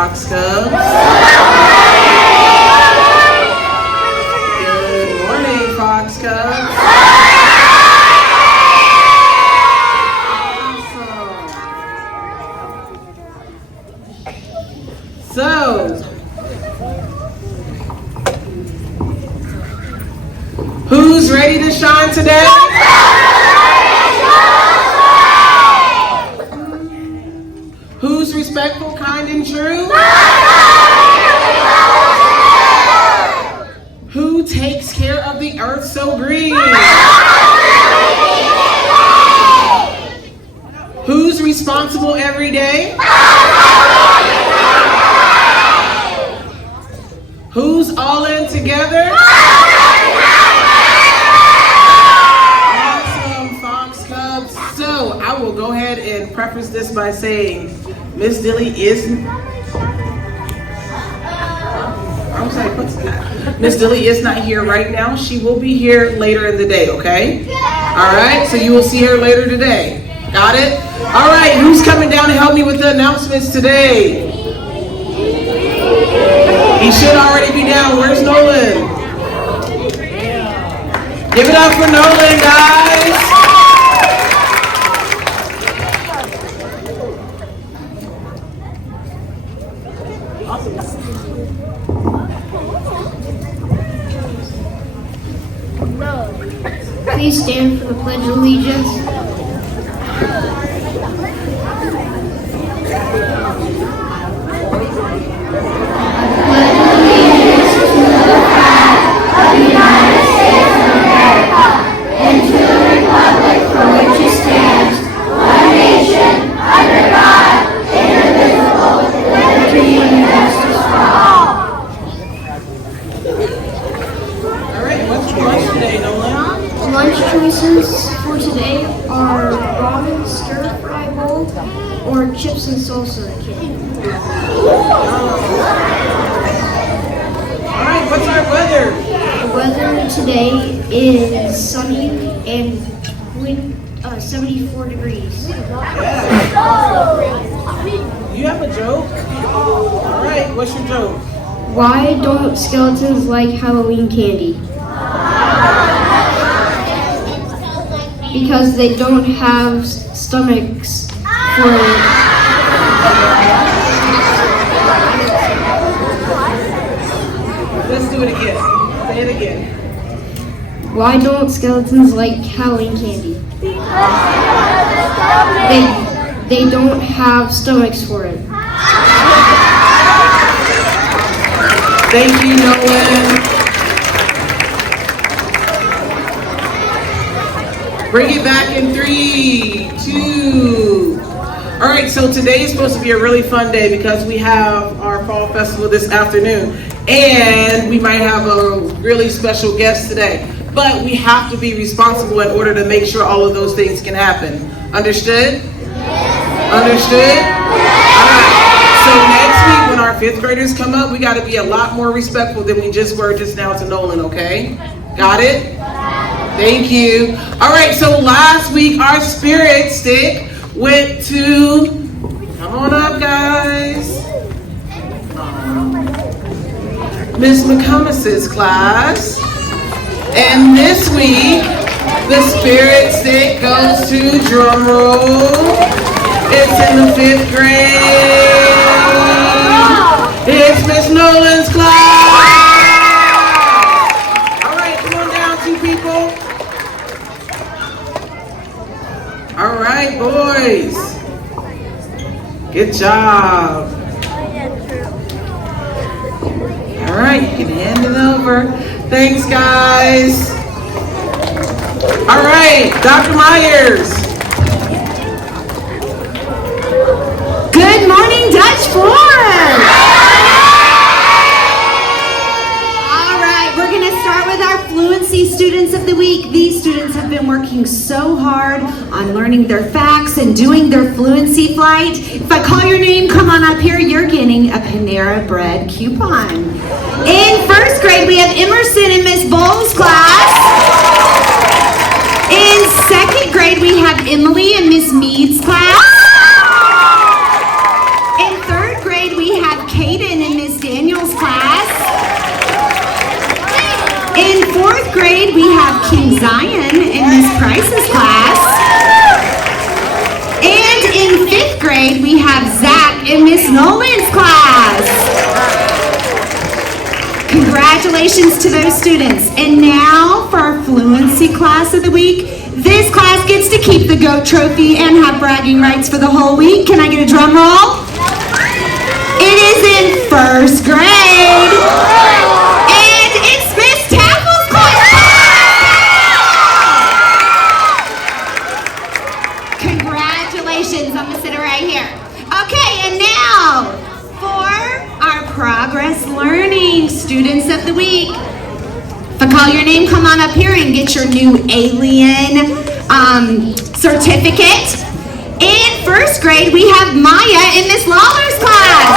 Fox Cubs. Good morning, Fox Cubs. Awesome. So, who's ready to shine today? Who's respectful, kind, and true? Who takes care of the earth so green? Who's responsible every day? Who's all in together? Awesome, Fox Cubs. So I will go ahead and preface this by saying Miss Dilly is, I was like, what's that? Miss Dilly is not here right now. She will be here later in the day, okay? All right, so you will see her later today. Got it? All right, who's coming down to help me with the announcements today? He should already be down. Where's Nolan? Give it up for Nolan, guys. Please stand for the Pledge of Allegiance. Lunch choices for today are ramen stir-fry bowl or chips and salsa kit. Alright, what's our weather? The weather today is sunny and 74 degrees. You have a joke? Alright, what's your joke? Why don't skeletons like Halloween candy? Because they don't have stomachs for it. Let's do it again. Say it again. Why don't skeletons like Halloween candy? They don't have stomachs for it. Thank you, Nolan. Bring it back in 3, 2. All right, so today is supposed to be a really fun day because we have our fall festival this afternoon and we might have a really special guest today. But we have to be responsible in order to make sure all of those things can happen. Understood? Understood? All right, so next week when our 5th graders come up, we got to be a lot more respectful than we just were just now to Nolan, okay? Got it? Thank you. All right, so last week our spirit stick went to, come on up guys, Miss McComas's class. And this week, the spirit stick goes to, drum roll, it's in the 5th grade. It's Miss Nolan's class. All right, boys. Good job. All right, you can hand it over. Thanks, guys. All right, Dr. Myers. Good morning, Dutch Form. All right, we're going to start with our Fluency Students of the Week. These students have been working so hard on learning their facts and doing their fluency flight. If I call your name, come on up here. You're getting a Panera Bread coupon. In 1st grade, we have Emerson in Miss Bowles' class. In 2nd grade, we have Emily in Miss Mead's class. In 3rd grade, we have Price's class. And in 5th grade, we have Zach in Miss Nolan's class. Congratulations to those students. And now for our fluency class of the week. This class gets to keep the GOAT trophy and have bragging rights for the whole week. Can I get a drum roll? It is in 1st grade. And it's Miss Tackle's class. Congratulations. I'm going to sit right here. Okay, and now for our progress learning students of the week. If I call your name, come on up here and get your new alien certificate. In 1st grade, we have Maya in Miss Lawler's class.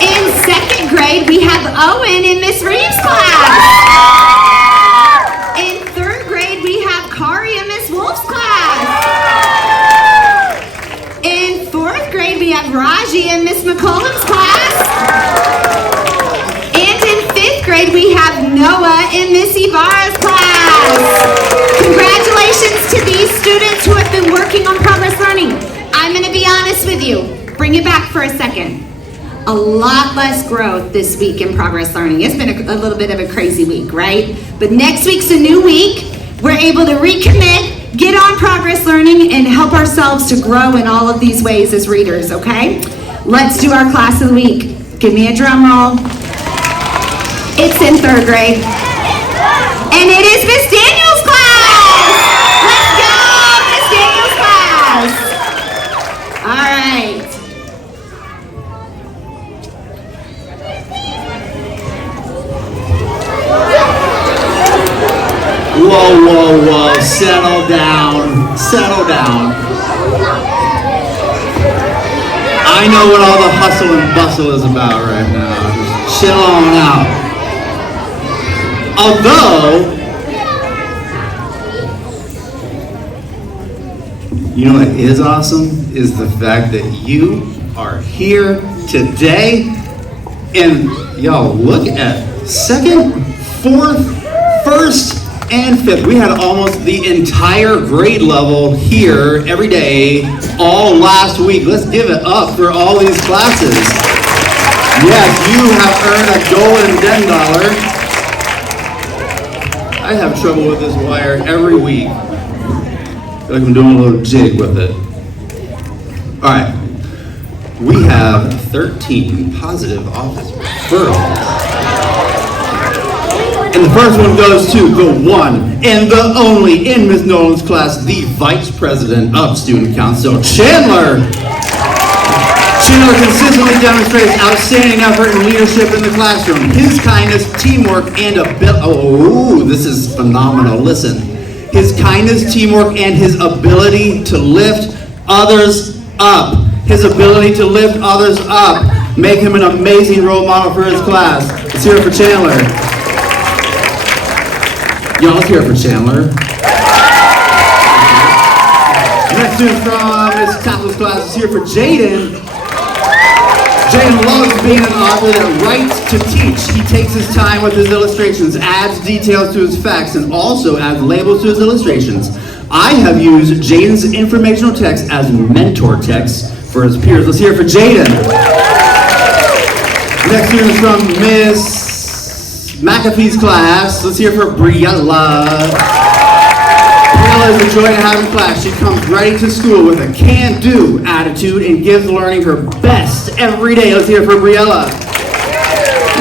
In 2nd grade, we have Owen in Miss Reeves' class. In 3rd grade, we have Kari in Miss Wolf's class. In 4th grade, we have Raji in Miss McCollum's class. And in 5th grade, we have Noah in Miss Ibarra's class. Congratulations to these students who have been working on progress learning. I'm going to be honest with you. Bring it back for a second. A lot less growth this week in progress learning. It's been a little bit of a crazy week, right? But next week's a new week. We're able to recommit, get on progress learning, and help ourselves to grow in all of these ways as readers, okay? Let's do our class of the week. Give me a drum roll. It's in 3rd grade. And it is Miss Daniel's class! Let's go, Miss Daniel's class! All right. Whoa, whoa, whoa, settle down, settle down. I know what all the hustle and bustle is about right now. Just chill on out. Although, you know what is awesome is the fact that you are here today. And y'all, look at 2nd, 4th, 1st, and 5th. We had almost the entire grade level here every day, all last week. Let's give it up for all these classes. Yes, you have earned a golden $10. I have trouble with this wire every week. I feel like I'm doing a little jig with it. All right. We have 13 positive office referrals. And the first one goes to the one and the only in Ms. Nolan's class, the Vice President of Student Council, Chandler. Chandler consistently demonstrates outstanding effort and leadership in the classroom. His kindness, teamwork, and ability. Oh, this is phenomenal. Listen. His kindness, teamwork, and his ability to lift others up. His ability to lift others up make him an amazing role model for his class. Let's hear it for Chandler. Y'all, let's hear it for Chandler. Next student from Miss Tackle's class, let's hear it for Jaden. Jaden loves being an author that writes to teach. He takes his time with his illustrations, adds details to his facts, and also adds labels to his illustrations. I have used Jaden's informational text as mentor text for his peers. Let's hear it for Jaden. Next student is from Miss McAfee's class. Let's hear it for Briella. Briella is a joy to have in class. She comes ready to school with a can-do attitude and gives learning her best every day. Let's hear it for Briella.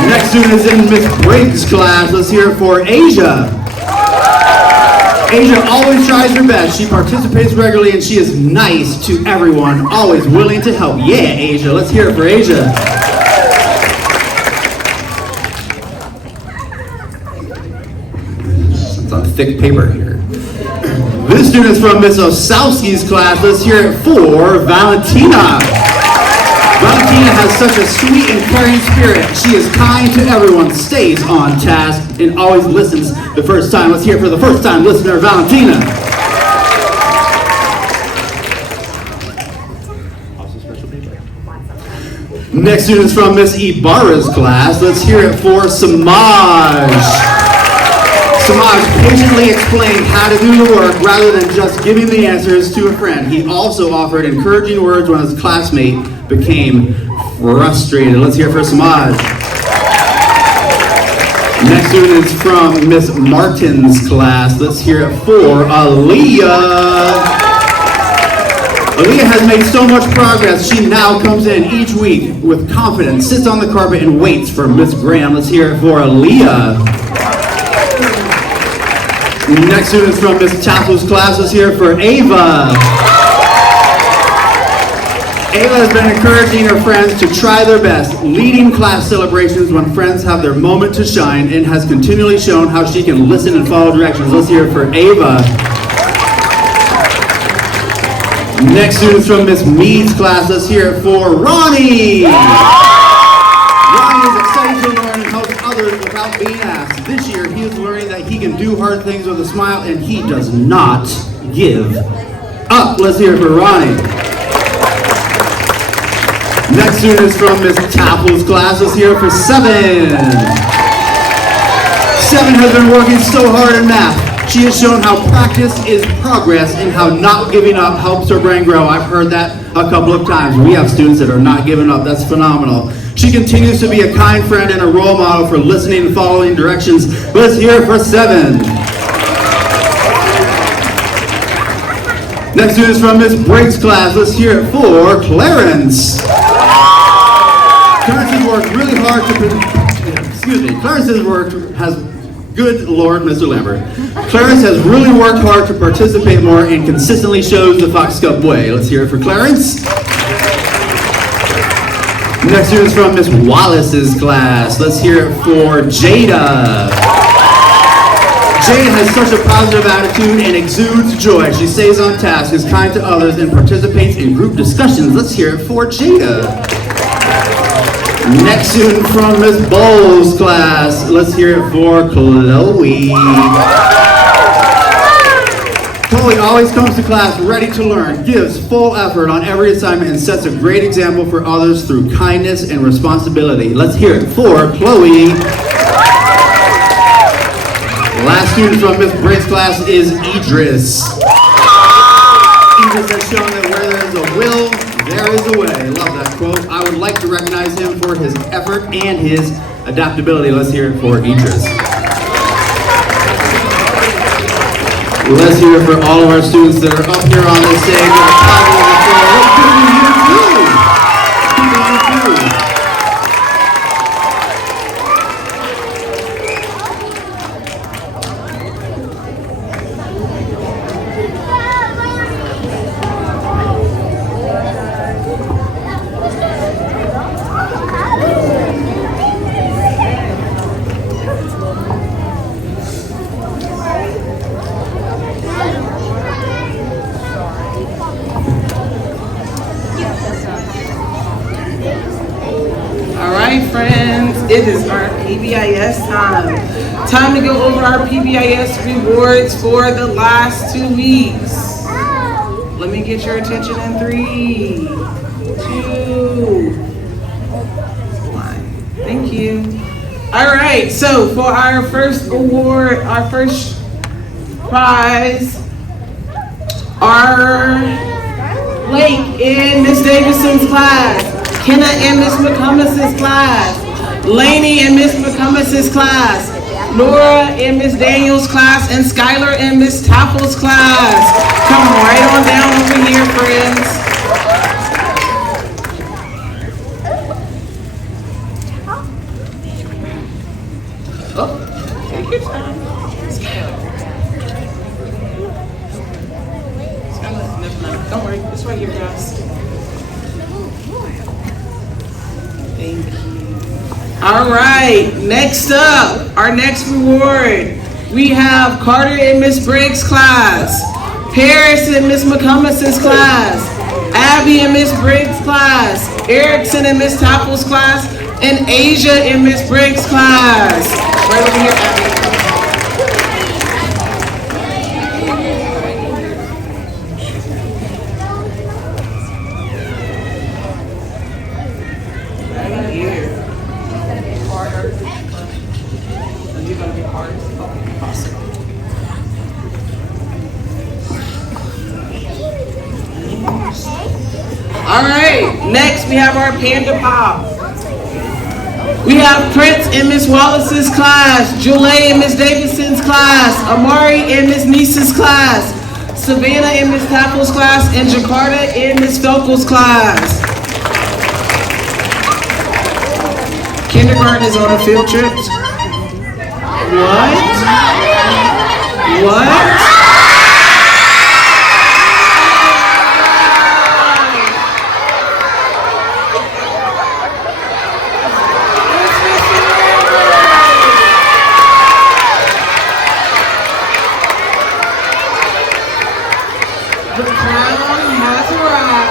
Next student is in Miss Briggs' class. Let's hear it for Asia. Asia always tries her best. She participates regularly and she is nice to everyone, always willing to help. Yeah, Asia. Let's hear it for Asia. It's on thick paper here. This student is from Miss Osowski's class. Let's hear it for Valentina. Valentina has such a sweet and caring spirit. She is kind to everyone, stays on task, and always listens the first time. Let's hear it for the first time listener, Valentina. Next student is from Miss Ibarra's class. Let's hear it for Samaj. Samaj patiently explained how to do the work rather than just giving the answers to a friend. He also offered encouraging words when his classmate became frustrated. Let's hear it for Samaj. Next student is from Miss Martin's class. Let's hear it for Aaliyah. Aaliyah has made so much progress, she now comes in each week with confidence, sits on the carpet, and waits for Miss Graham. Let's hear it for Aaliyah. Next student is from Miss Tassel's class. Let's hear it for Ava. Ava has been encouraging her friends to try their best, leading class celebrations when friends have their moment to shine, and has continually shown how she can listen and follow directions. Let's hear it for Ava. Next student is from Miss Mead's class. Let's hear it for Ronnie. Ronnie is excited to learn and help others without being asked. This year, he is learning that he can do hard things with a smile, and he does not give up. Let's hear it for Ronnie. Next student is from Miss Tapple's class. Let's hear it for Seven. Seven has been working so hard in math. She has shown how practice is progress and how not giving up helps her brain grow. I've heard that a couple of times. We have students that are not giving up. That's phenomenal. She continues to be a kind friend and a role model for listening and following directions. Let's hear it for Seven. Next student is from Miss Briggs' class. Let's hear it for Clarence. Clarence has worked really hard Clarence has worked, good Lord, Mr. Lambert. Clarence has really worked hard to participate more and consistently shows the Fox Cub way. Let's hear it for Clarence. Next student is from Miss Wallace's class. Let's hear it for Jada. Jada has such a positive attitude and exudes joy. She stays on task, is kind to others, and participates in group discussions. Let's hear it for Jada. Next student from Miss Bowles' class. Let's hear it for Chloe. Chloe always comes to class ready to learn, gives full effort on every assignment, and sets a great example for others through kindness and responsibility. Let's hear it for Chloe. Last student from Miss Briggs' class is Idris. Idris has shown that where there is a will, there is a way. Love that quote. I would like to recognize him for his effort and his adaptability. Let's hear it for Idris. Let's hear it for all of our students that are up here on the stage. Friends, it is our PBIS time. Time to go over our PBIS rewards for the last 2 weeks. Let me get your attention in 3, 2, 1. Thank you. All right, so for our first award, our first prize, our Blake in Miss Davidson's class, Kenna in Miss McComas' class, Lainey in Miss McComas' class, Nora in Miss Daniels' class, and Skylar in Miss Topple's class. Come right on down over here, friends. Oh, take your time. Skylar. Skylar, no, don't worry, it's right here, guys. Thank you. All right, next up, our next reward. We have Carter in Miss Briggs' class, Paris in Miss McComas' class, Abby in Miss Briggs' class, Erickson in Miss Topple's class, and Asia in Miss Briggs' class. Right over here, Abby. You're gonna be hard. Okay, awesome. we have our Panda Pop. We have Prince in Miss Wallace's class, Julie in Miss Davidson's class, Amari in Miss Niece's class, Savannah in Miss Tapple's class, and Jakarta in Miss Felkel's class. Kindergarten is on a field trip. What? What? The crown has arrived.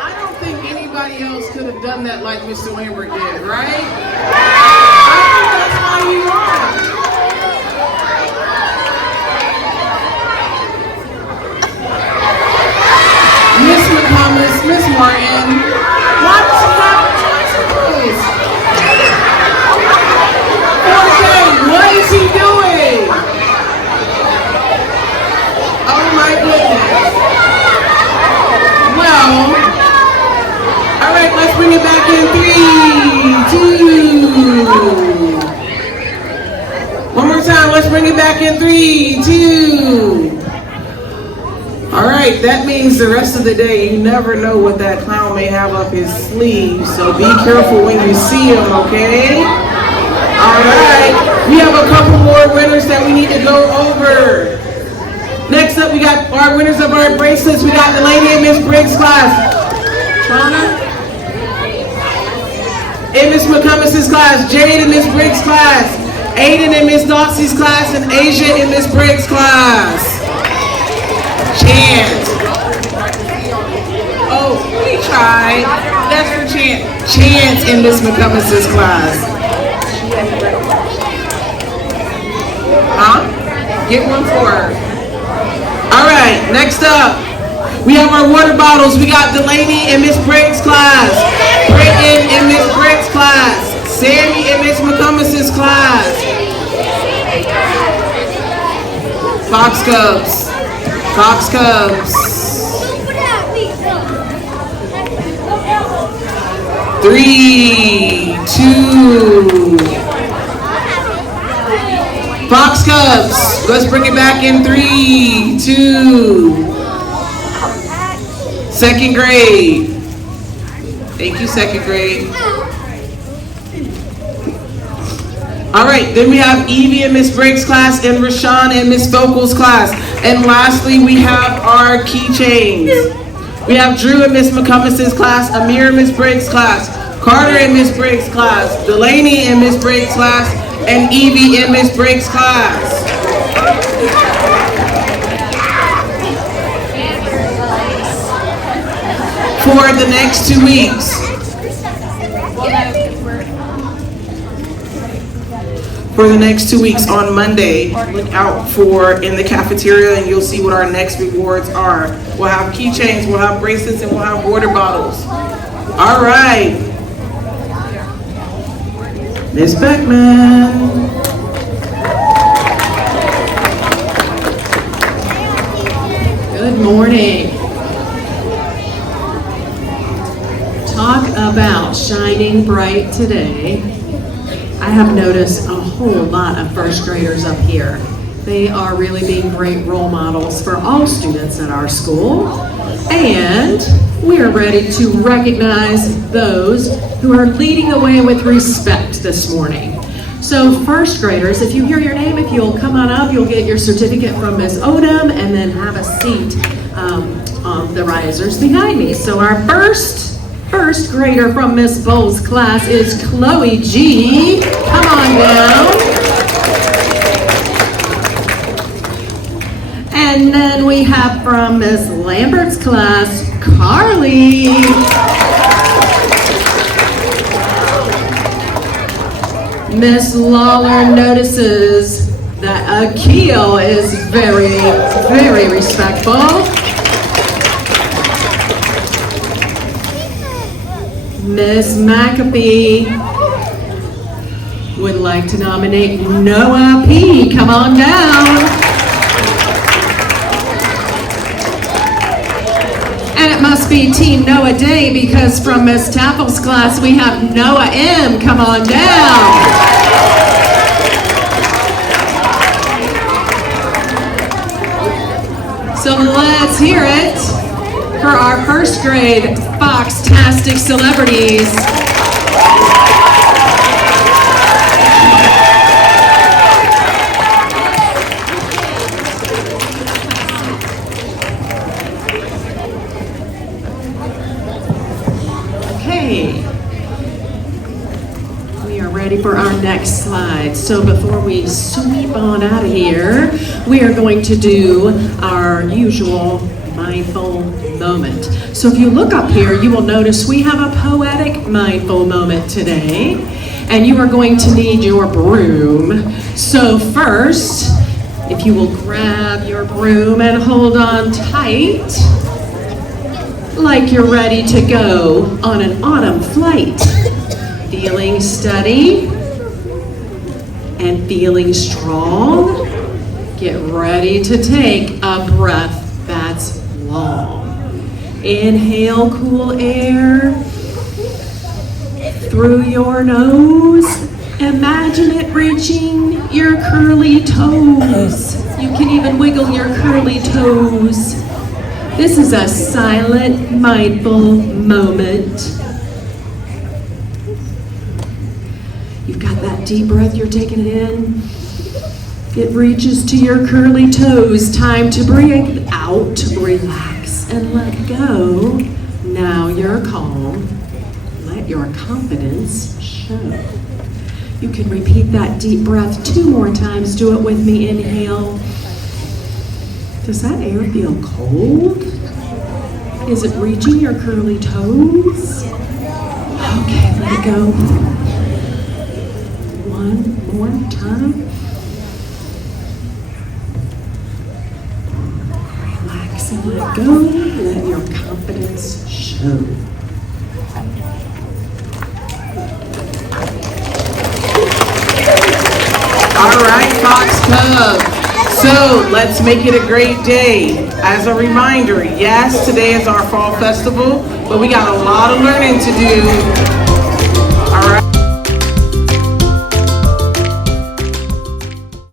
I don't think anybody else could have done that like Mr. Lambert did, right? I think that's why you are. Miss McComas, Miss Martin, why does she have tricycles? Okay, what is he doing? Oh my goodness. Well, all right, let's bring it back in 3, 2. One more time, let's bring it back in 3, 2. All right, that means the rest of the day, you never know what that clown may have up his sleeve, so be careful when you see him, okay? All right, we have a couple more winners that we need to go over. Next up, we got our winners of our bracelets. We got Delaney in Miss Briggs' class. Shauna? In Miss McComas' class. Jade in Miss Briggs' class. Aiden in Miss Doxy's class. And Asia in Miss Briggs' class. Chance. Oh, we tried. That's for Chance. Chance in Miss McComas' class. Huh? Get one for her. All right, next up, we have our water bottles. We got Delaney in Miss Briggs' class, Britton in Miss Briggs' class, Sammy in Miss McComas' class. Fox Cubs, Fox Cubs. 3, 2. Fox Cubs, let's bring it back in 3, 2. Second grade. Thank you, second grade. All right, then we have Evie in Miss Briggs' class and Rashawn in Miss Felkel's class. And lastly, we have our keychains. We have Drew in Miss McComas' class, Amir in Miss Briggs' class, Carter in Miss Briggs' class, Delaney in Miss Briggs' class, and Evie in Miss Briggs' class. For the next 2 weeks. For the next 2 weeks on Monday, look out for in the cafeteria and you'll see what our next rewards are. We'll have keychains, we'll have bracelets, and we'll have water bottles. All right. Miss Beckman. Good morning. Talk about shining bright today, I have noticed a whole lot of first graders up here. They are really being great role models for all students at our school. And we are ready to recognize those who are leading the way with respect this morning. So first graders, if you hear your name, if you'll come on up, you'll get your certificate from Ms. Odom and then have a seat on the risers behind me. So our first grader from Ms. Bowles' class is Chloe G. Come on down. And then we have from Ms. Lambert's class, Carly. Miss Lawler notices that Akil is very, very respectful. Miss McAfee would like to nominate Noah P. Come on down. And it must be Team Noah Day because from Miss Tapple's class we have Noah M. Come on down. So let's hear it for our first grade Fox-tastic celebrities. Okay, we are ready for our next slide. So before we sweep on out of here, we are going to do our usual mindful moment. So if you look up here, you will notice we have a poetic mindful moment today, and you are going to need your broom. So first, if you will grab your broom and hold on tight, like you're ready to go on an autumn flight. Feeling steady and feeling strong. Get ready to take a breath that's long. Inhale cool air through your nose. Imagine it reaching your curly toes. You can even wiggle your curly toes. This is a silent, mindful moment. You've got that deep breath, you're taking it in. It reaches to your curly toes. Time to breathe out, relax, and let go. Now you're calm. Let your confidence show. You can repeat that deep breath 2 more times. Do it with me. Inhale. Does that air feel cold? Is it reaching your curly toes? Okay, let it go. One more time. Relax and let go. Let your confidence show. All right, Fox Cub. So let's make it a great day. As a reminder, yes, today is our fall festival, but we got a lot of learning to do